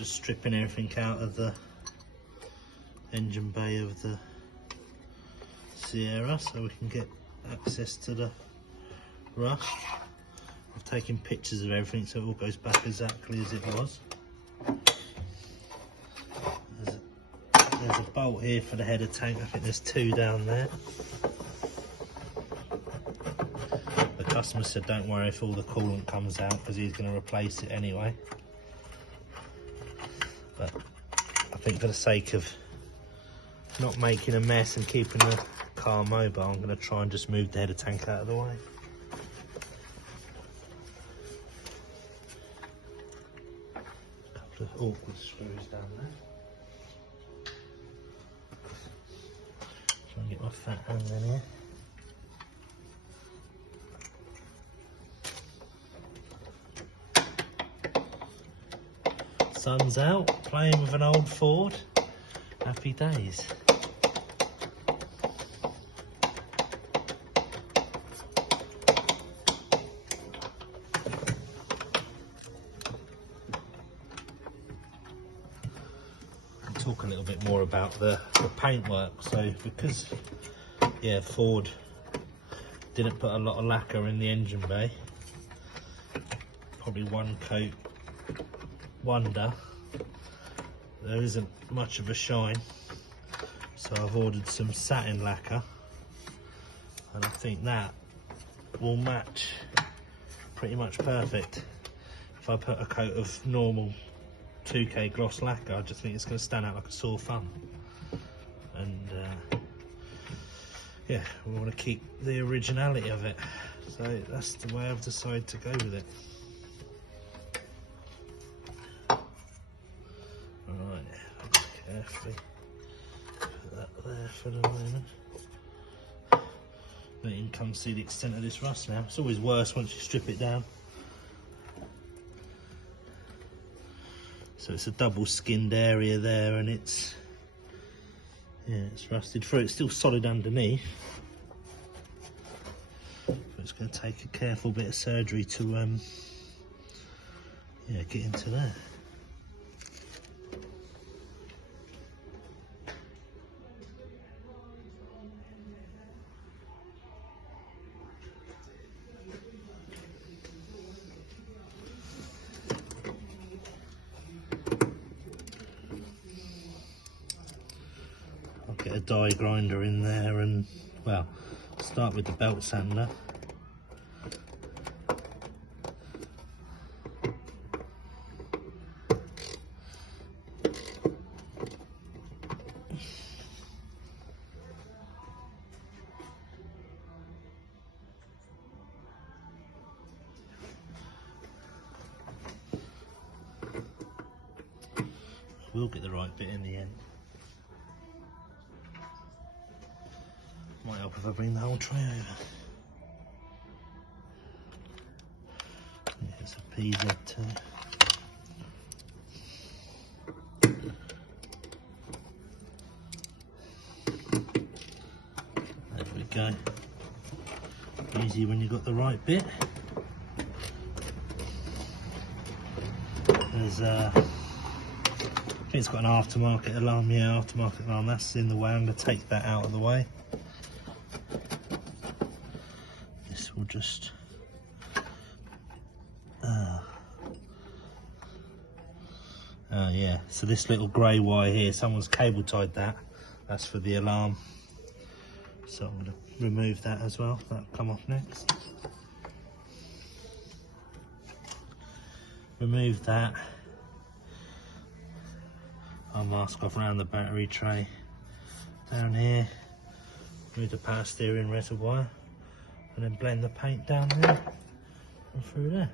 just stripping everything out of the engine bay of the Sierra so we can get access to the rust. I've taken pictures of everything so it all goes back exactly as it was. There's a bolt here for the header tank. I think there's 2 down there. The customer said don't worry if all the coolant comes out because he's going to replace it anyway. But I think for the sake of not making a mess and keeping the car mobile, I'm going to try and just move the header tank out of the way. A couple of awkward screws down there. Try and get my fat hand in here. Sun's out, playing with an old Ford. Happy days. I'll talk a little bit more about the paintwork. So because Ford didn't put a lot of lacquer in the engine bay, probably one coat wonder, there isn't much of a shine, so I've ordered some satin lacquer and I think that will match pretty much perfect. If I put a coat of normal 2K gloss lacquer, I just think it's going to stand out like a sore thumb. And yeah, we want to keep the originality of it, so that's the way I've decided to go with it. Carefully put that there for the moment. But you can come see the extent of this rust now. It's always worse once you strip it down. So it's a double skinned area there, and it's rusted through. It's still solid underneath, but it's going to take a careful bit of surgery to get into there. Get a die grinder in there and, well, start with the belt sander. We'll get the right bit in the end. Might help if I bring the whole tray over. It's a PZ2. There we go. Easy when you've got the right bit. There's I think it's got an aftermarket alarm. Yeah, aftermarket alarm. That's in the way. I'm going to take that out of the way. This will just yeah, so this little grey wire here, someone's cable tied that. That's for the alarm. So I'm going to remove that as well. That'll come off next. Remove that. I'll mask off around the battery tray. Down here, remove the power steering reservoir, and then blend the paint down there and through there.